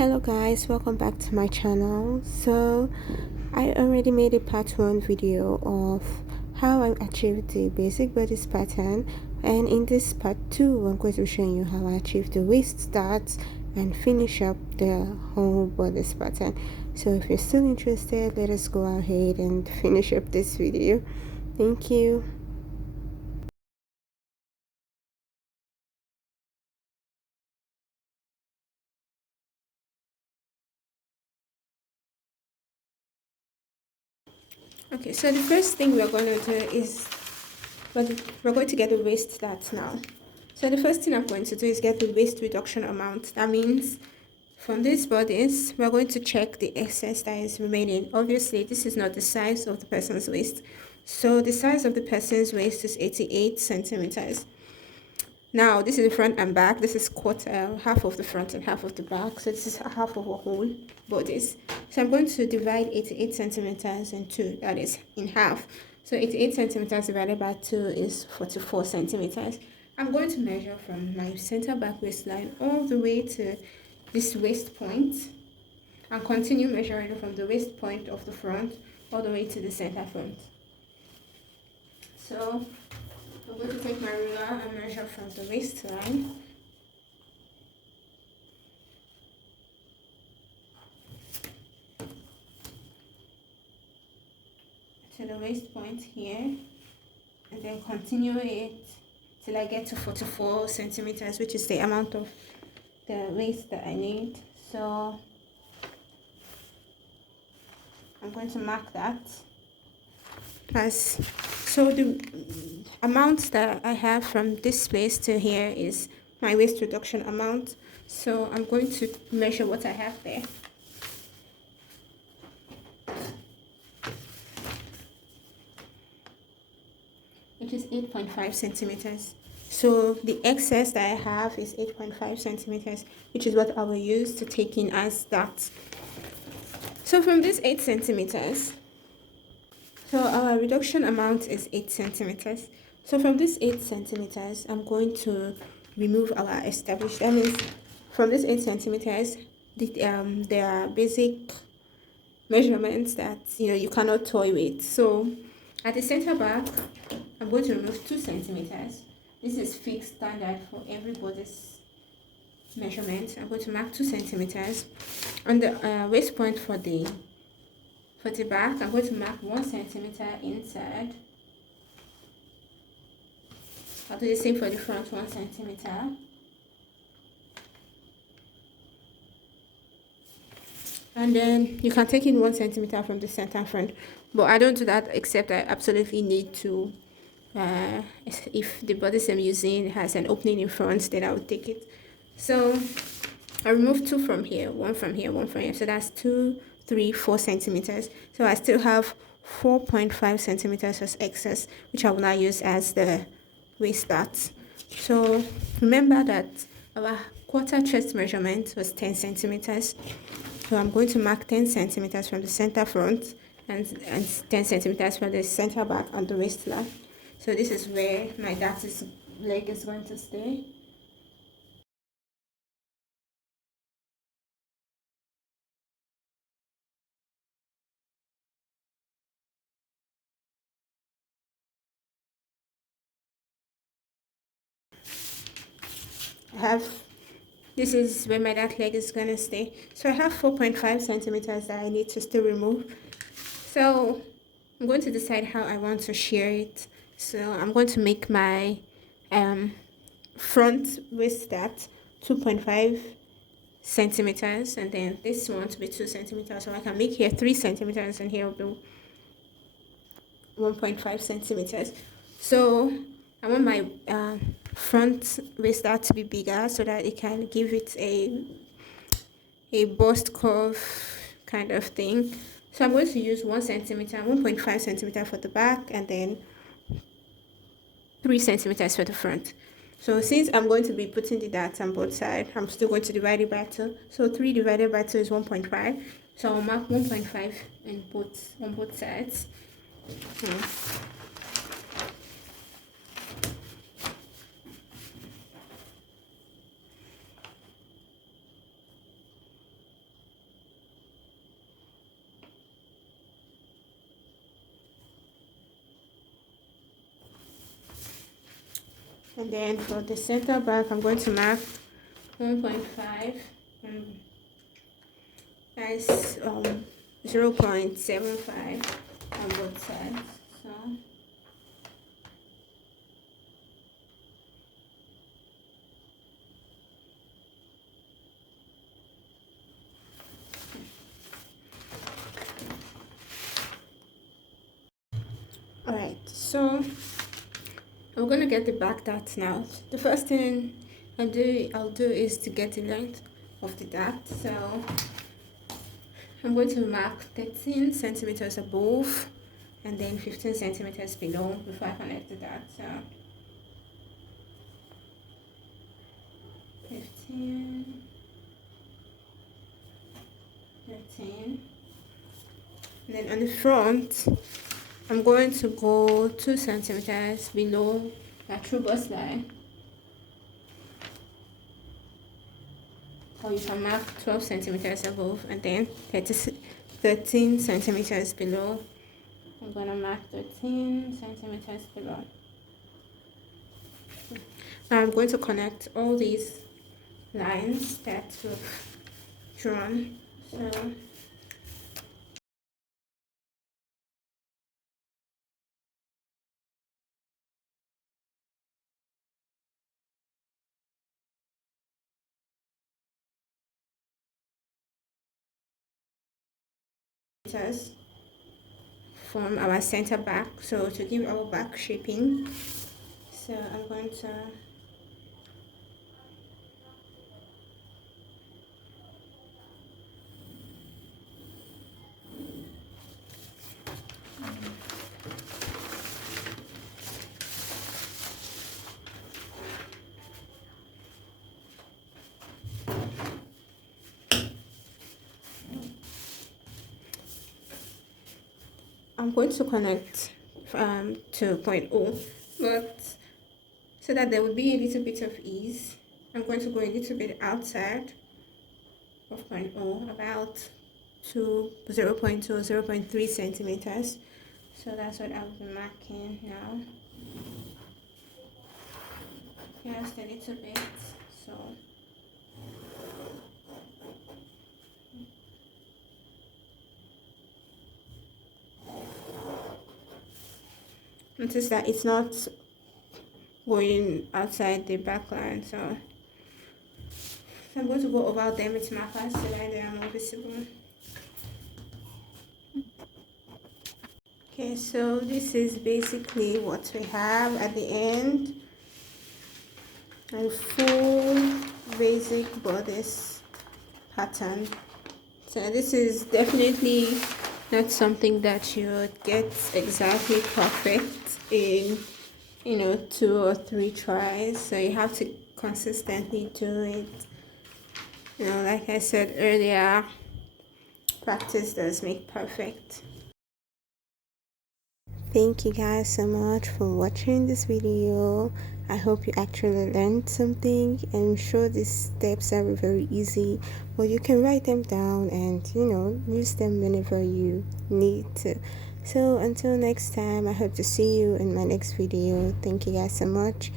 Hello guys, welcome back to my channel. So I already made a part 1 video of how I achieved the basic bodice pattern, and in this part 2 I'm going to be showing you how I achieved the waist start and finish up the whole bodice pattern. So if you're still interested, let us go ahead and finish up this video. Thank you. Okay, so the first thing we're going to do is we're going to get the waist start now. So the first thing I'm going to do is get the waist reduction amount. That means from this bodice, we're going to check the excess that is remaining. Obviously, this is not the size of the person's waist. So the size of the person's waist is 88 centimeters. Now, this is the front and back. This is quarter, half of the front and half of the back. So this is half of a whole bodice. So I'm going to divide 88 centimeters in two. That is in half. So 88 centimeters divided by 2 is 44 centimeters. I'm going to measure from my center back waistline all the way to this waist point and continue measuring from the waist point of the front all the way to the center front. So I'm going to take my ruler and measure from the waistline to the waist point here, and then continue it till I get to 44 centimeters, which is the amount of the waist that I need. So I'm going to mark that as so the amount that I have from this place to here is my waist reduction amount. So I'm going to measure what I have there. Which is 8.5 centimeters. So the excess that I have is 8.5 centimeters, which is what I will use to take in as that. So from this 8 centimeters, so our reduction amount is 8 centimeters. So from this 8 centimeters, I'm going to remove our established, that means from this 8 centimeters, there are basic measurements that you cannot toy with. So at the center back, I'm going to remove 2 centimeters. This is fixed standard for everybody's measurement. I'm going to mark 2 centimeters. On the waist point for the back, I'm going to mark 1 centimeter inside. I'll do the same for the front, 1 centimeter. And then you can take in 1 centimeter from the center front, but I don't do that except I absolutely need to. If the bodice I'm using has an opening in front, then I would take it. So I remove 2 from here, 1 from here, 1 from here. So that's 2, 3, 4 centimeters. So I still have 4.5 centimeters as excess, which I will now use as the waist start. So remember that our quarter chest measurement was 10 centimeters. So I'm going to mark 10 centimeters from the center front and 10 centimeters from the center back on the waistline. So this is where my dad's leg is going to stay. This is where my dad's leg is going to stay. So I have 4.5 centimeters that I need to still remove. So I'm going to decide how I want to shear it. So I'm going to make my front waist start 2.5 centimeters, and then this one to be 2 centimeters. So I can make here 3 centimeters, and here will be 1.5 centimeters. So I want my front waist start to be bigger so that it can give it a bust curve kind of thing. So I'm going to use 1 centimeter, 1.5 centimeter for the back, and then 3 centimeters for the front. So since I'm going to be putting the dots on both sides, I'm still going to divide it by 2. So 3 divided by 2 is 1.5. So I'll mark 1.5 on both sides. And then for the center back, I'm going to mark 1.5 and that's 0.75 on both sides. So alright, so I'm gonna get the back dart now. The first thing I'll do is to get the length of the dart. So I'm going to mark 13 centimeters above and then 15 centimeters below before I connect the dart. So 15, 13, and then on the front I'm going to go 2 centimeters below that true bust line, or you can mark 12 centimeters above and then 13 centimeters below. I'm gonna mark 13 centimeters below. Now I'm going to connect all these lines that we've drawn. So just form our center back, so to give our back shaping. So I'm going to connect to point O, but so that there will be a little bit of ease, I'm going to go a little bit outside of point O, about 0.2, 0.3 centimeters. So that's what I'll be marking now. Just a little bit. So notice that it's not going outside the back line, so I'm going to go over them with markers so that they are more visible. Okay, so this is basically what we have at the end. A full basic bodice pattern. So this is definitely not something that you would get exactly perfect in 2 or 3 tries, so you have to consistently do it. Like I said earlier, practice does make perfect. Thank you guys so much for watching this video. I hope you actually learned something. I'm sure these steps are very easy, but you can write them down and use them whenever you need to. So until next time, I hope to see you in my next video. Thank you guys so much.